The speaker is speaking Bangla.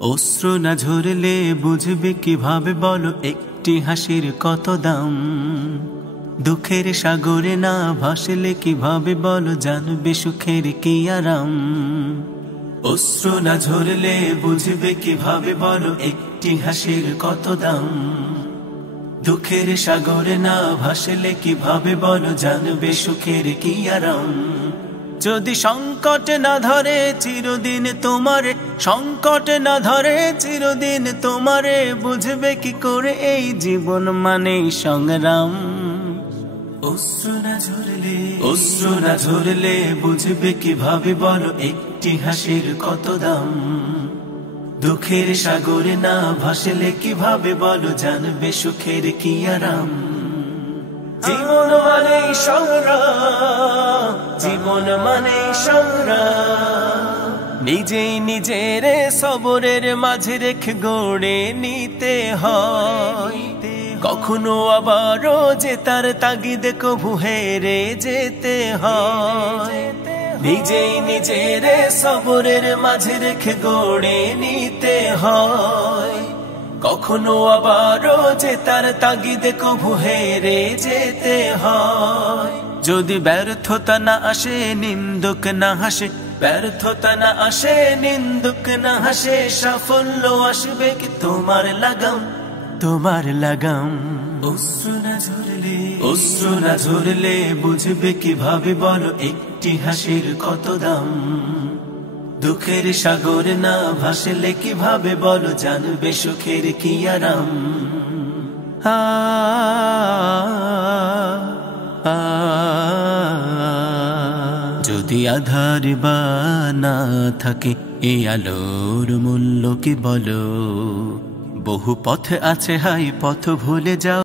অশ্রু না ঝরলে বুঝবে কিভাবে বলো একটি হাসির কত দাম। দুঃখের সাগরে না ভাসলে কিভাবে বলো জানবে সুখের কি আরাম। অশ্রু না ঝরলে বুঝবে কিভাবে বলো একটি হাসির কত দাম। দুঃখের সাগরে না ভাসলে কিভাবে বলো জানবে সুখের কি আরাম। যদি সংকট না ধরে চিরদিন তোমারে, সংকট না ধরে চিরদিন তোমারে, বুঝবে কি করে এই জীবন মানেই সংগ্রাম। অশ্রু না ঝরলে বুঝবে কিভাবে বলো একটি হাসির কত দাম। দুঃখের সাগরে না ভাসলে কিভাবে বলো জানবে সুখের কি আরাম। জীবন মানেই সংগ্রাম, জীবন মানেই সংগ্রাম। নিজেই নিজের সবরের মাঝে রেখে গড়ে নিতে হয়। কখনো আবারও যে তার তাগিদে কভু হেরে যেতে হয়। নিজেই নিজের সবরের মাঝে রেখে গড়ে নিতে হয়। কখনো আবারও যে তার তাগিদে কভু হেরে যেতে হয়। যদি ব্যর্থতা না আসে নিন্দুক না হাসে, ব্যর্থতা না আসে নিন্দুক না হাসে, সাফল্য আসবে কি তোমার লাগাম, তোমার লাগাম। অশ্রু না ঝরলে বুঝবে কিভাবে বলো একটি হাসির কত দাম। দুঃখের সাগর না ভাসলে কিভাবে বলো জানবে সুখের কি আরাম। যদি আধার বা না থাকে এই আলোর মূল্য কি বলো। বহু পথ আছে হাই পথ ভুলে যাও।